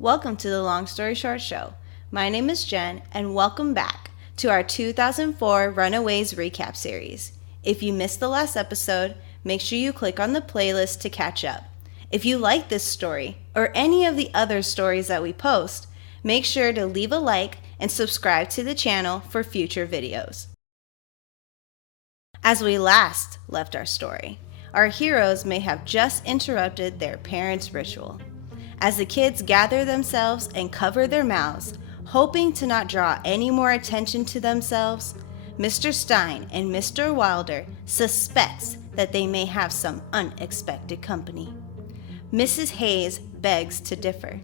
Welcome to the Long Story Short Show. My name is Jen, and welcome back to our 2004 Runaways recap series. If you missed the last episode, make sure you click on the playlist to catch up. If you like this story, or any of the other stories that we post, make sure to leave a like and subscribe to the channel for future videos. As we last left our story, our heroes may have just interrupted their parents' ritual. As the kids gather themselves and cover their mouths, hoping to not draw any more attention to themselves, Mr. Stein and Mr. Wilder suspects that they may have some unexpected company. Mrs. Hayes begs to differ.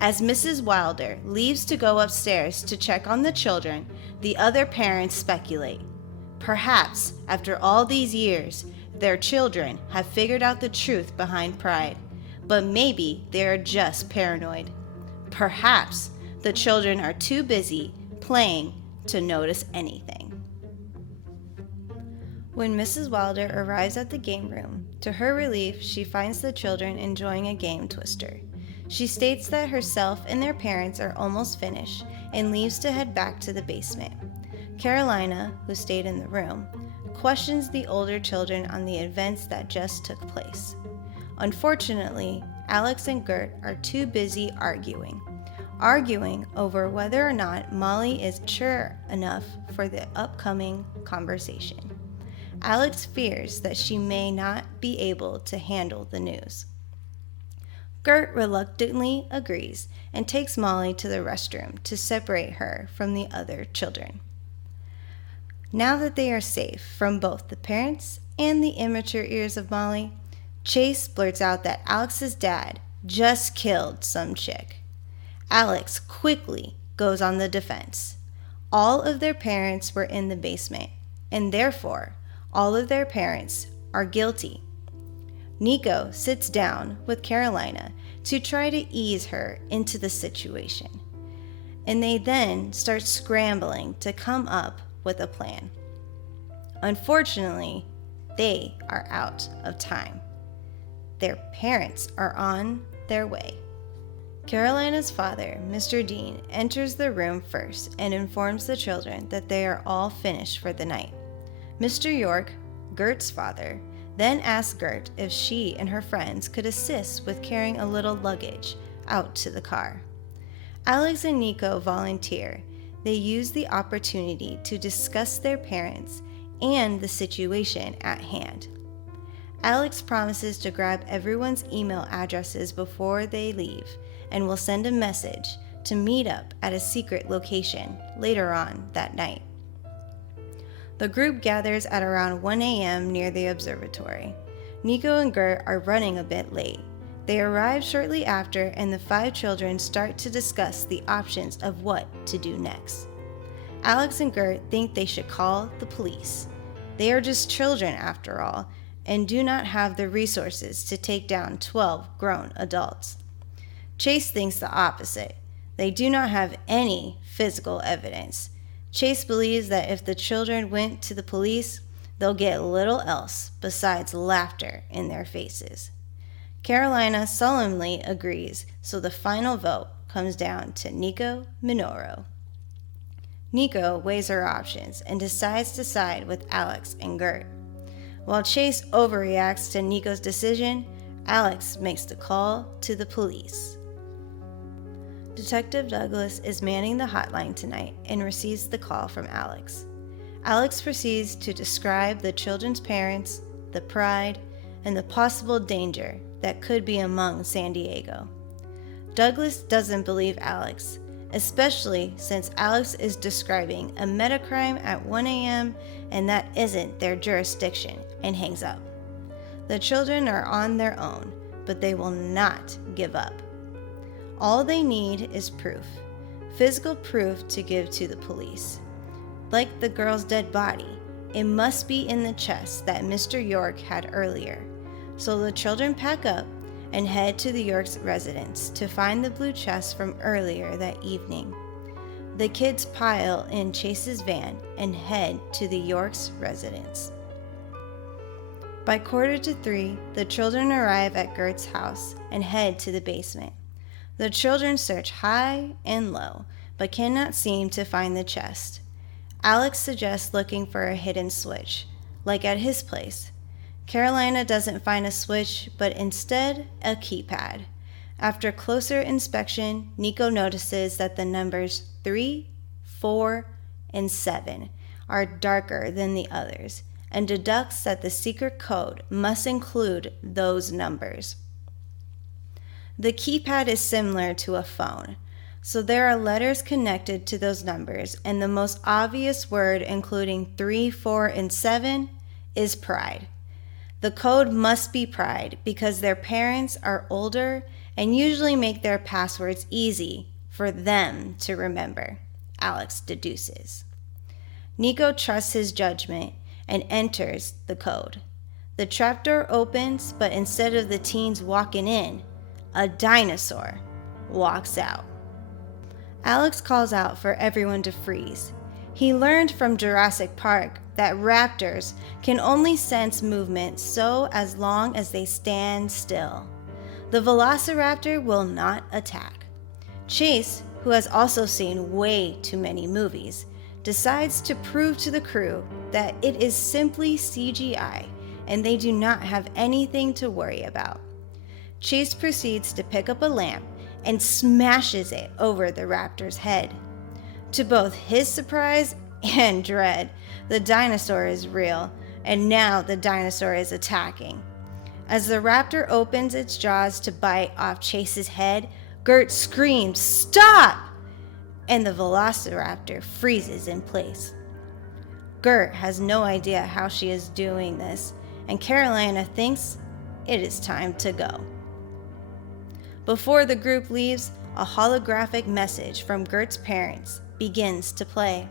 As Mrs. Wilder leaves to go upstairs to check on the children, the other parents speculate. Perhaps, after all these years, their children have figured out the truth behind pride, but maybe they are just paranoid. Perhaps the children are too busy playing to notice anything. When Mrs. Wilder arrives at the game room, to her relief, she finds the children enjoying a game twister. She states that herself and their parents are almost finished and leaves to head back to the basement. Carolina, who stayed in the room, questions the older children on the events that just took place. Unfortunately, Alex and Gert are too busy arguing over whether or not Molly is mature enough for the upcoming conversation. Alex fears that she may not be able to handle the news. Gert reluctantly agrees and takes Molly to the restroom to separate her from the other children. Now that they are safe from both the parents and the immature ears of Molly, Chase blurts out that Alex's dad just killed some chick. Alex quickly goes on the defense. All of their parents were in the basement, and therefore, all of their parents are guilty. Nico sits down with Carolina to try to ease her into the situation, and they then start scrambling to come up with a plan. Unfortunately, they are out of time. Their parents are on their way. Carolina's father, Mr. Dean, enters the room first and informs the children that they are all finished for the night. Mr. York, Gert's father, then asks Gert if she and her friends could assist with carrying a little luggage out to the car. Alex and Nico volunteer. They use the opportunity to discuss their parents and the situation at hand. Alex promises to grab everyone's email addresses before they leave and will send a message to meet up at a secret location later on that night. The group gathers at around 1 a.m. near the observatory. Nico and Gert are running a bit late. They arrive shortly after, and the 5 children start to discuss the options of what to do next. Alex and Gert think they should call the police. They are just children after all, and do not have the resources to take down 12 grown adults. Chase thinks the opposite. They do not have any physical evidence. Chase believes that if the children went to the police, they'll get little else besides laughter in their faces. Carolina solemnly agrees, so the final vote comes down to Nico Minoru. Nico weighs her options and decides to side with Alex and Gert. While Chase overreacts to Nico's decision, Alex makes the call to the police. Detective Douglas is manning the hotline tonight and receives the call from Alex. Alex proceeds to describe the children's parents, the pride, and the possible danger that could be among San Diego. Douglas doesn't believe Alex, especially since Alex is describing a metacrime at 1 a.m. and that isn't their jurisdiction, and hangs up. The children are on their own, but they will not give up. All they need is proof, physical proof to give to the police. Like the girl's dead body, it must be in the chest that Mr. York had earlier. So the children pack up and head to the York's residence to find the blue chest from earlier that evening. The kids pile in Chase's van and head to the York's residence. By 2:45, the children arrive at Gert's house and head to the basement. The children search high and low, but cannot seem to find the chest. Alex suggests looking for a hidden switch, like at his place. Carolina doesn't find a switch, but instead a keypad. After closer inspection, Nico notices that the numbers 3, 4, and 7 are darker than the others, and deducts that the secret code must include those numbers. The keypad is similar to a phone, so there are letters connected to those numbers, and the most obvious word, including 3, 4, and 7, is pride. The code must be pride because their parents are older and usually make their passwords easy for them to remember, Alex deduces. Nico trusts his judgment and enters the code. The trapdoor opens, but instead of the teens walking in, a dinosaur walks out. Alex calls out for everyone to freeze. He learned from Jurassic Park that raptors can only sense movement so as long as they stand still. The velociraptor will not attack. Chase, who has also seen way too many movies, decides to prove to the crew that it is simply CGI and they do not have anything to worry about. Chase proceeds to pick up a lamp and smashes it over the raptor's head. To both his surprise and dread, the dinosaur is real, and now the dinosaur is attacking. As the raptor opens its jaws to bite off Chase's head, Gert screams, "Stop!" and the velociraptor freezes in place. Gert has no idea how she is doing this, and Carolina thinks it is time to go. Before the group leaves, a holographic message from Gert's parents begins to play.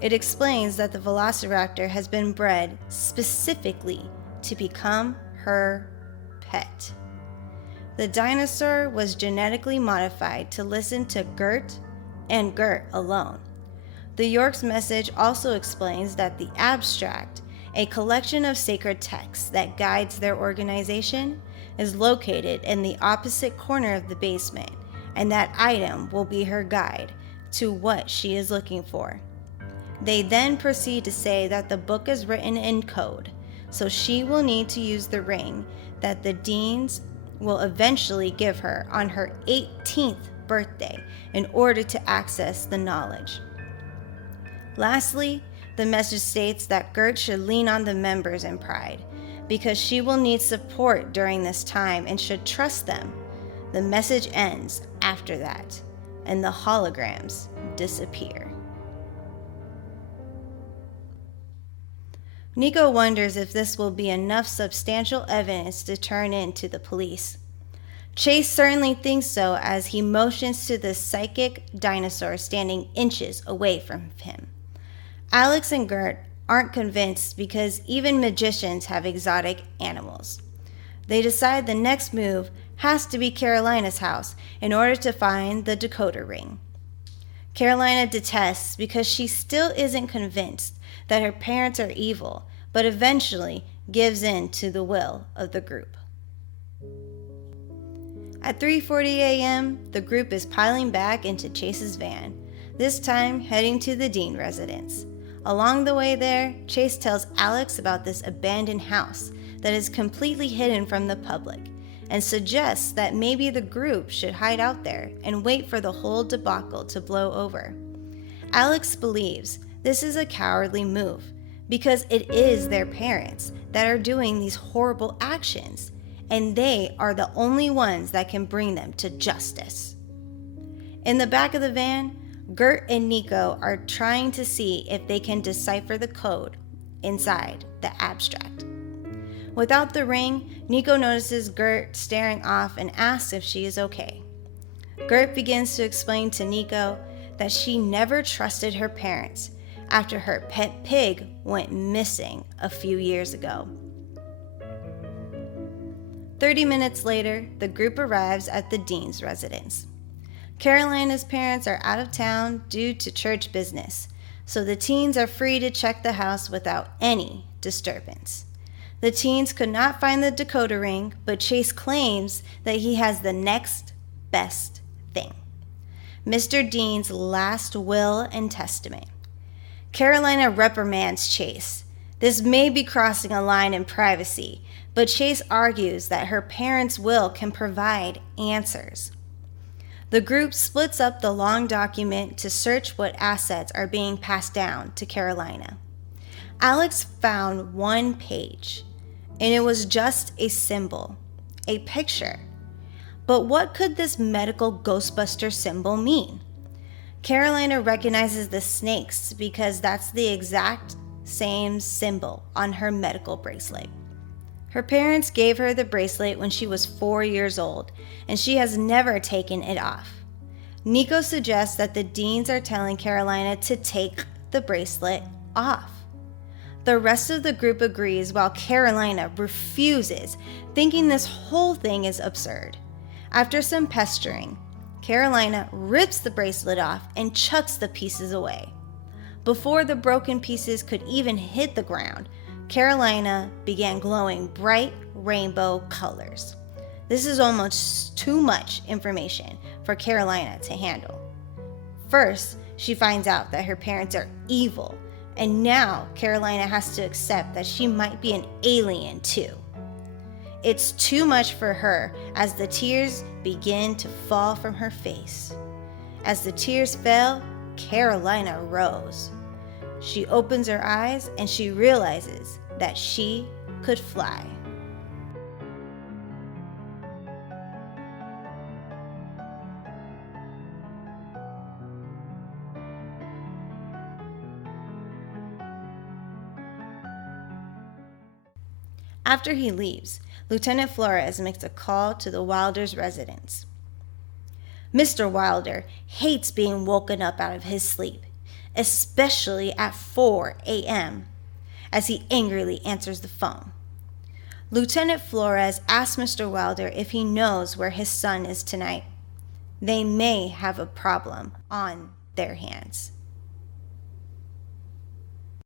It explains that the velociraptor has been bred specifically to become her pet. The dinosaur was genetically modified to listen to Gert and Gert alone. The York's message also explains that the abstract, a collection of sacred texts that guides their organization, is located in the opposite corner of the basement, and that item will be her guide to what she is looking for. They then proceed to say that the book is written in code, so she will need to use the ring that the Deans will eventually give her on her 18th birthday in order to access the knowledge. Lastly, the message states that Gert should lean on the members in pride, because she will need support during this time and should trust them. The message ends after that, and the holograms disappear. Nico wonders if this will be enough substantial evidence to turn in to the police. Chase certainly thinks so as he motions to the psychic dinosaur standing inches away from him. Alex and Gert aren't convinced because even magicians have exotic animals. They decide the next move has to be Carolina's house in order to find the decoder ring. Carolina detests because she still isn't convinced that her parents are evil, but eventually gives in to the will of the group. At 3:40 a.m., the group is piling back into Chase's van, this time heading to the Dean residence. Along the way there, Chase tells Alex about this abandoned house that is completely hidden from the public and suggests that maybe the group should hide out there and wait for the whole debacle to blow over. Alex believes this is a cowardly move because it is their parents that are doing these horrible actions, and they are the only ones that can bring them to justice. In the back of the van, Gert and Nico are trying to see if they can decipher the code inside the abstract. Without the ring, Nico notices Gert staring off and asks if she is okay. Gert begins to explain to Nico that she never trusted her parents after her pet pig went missing a few years ago. 30 minutes later, the group arrives at the Dean's residence. Carolina's parents are out of town due to church business, so the teens are free to check the house without any disturbance. The teens could not find the decoder ring, but Chase claims that he has the next best thing: Mr. Dean's last will and testament. Carolina reprimands Chase. This may be crossing a line in privacy, but Chase argues that her parents' will can provide answers. The group splits up the long document to search what assets are being passed down to Carolina. Alex found one page, and it was just a symbol, a picture. But what could this medical Ghostbuster symbol mean? Carolina recognizes the snakes because that's the exact same symbol on her medical bracelet. Her parents gave her the bracelet when she was 4 years old, and she has never taken it off. Nico suggests that the Deans are telling Carolina to take the bracelet off. The rest of the group agrees while Carolina refuses, thinking this whole thing is absurd. After some pestering, Carolina rips the bracelet off and chucks the pieces away. Before the broken pieces could even hit the ground, Carolina began glowing bright rainbow colors. This is almost too much information for Carolina to handle. First, she finds out that her parents are evil, and now Carolina has to accept that she might be an alien too. It's too much for her as the tears begin to fall from her face. As the tears fell, Carolina rose. She opens her eyes and she realizes that she could fly. After he leaves, Lieutenant Flores makes a call to the Wilder's residence. Mr. Wilder hates being woken up out of his sleep, especially at 4 a.m., as he angrily answers the phone. Lieutenant Flores asks Mr. Wilder if he knows where his son is tonight. They may have a problem on their hands.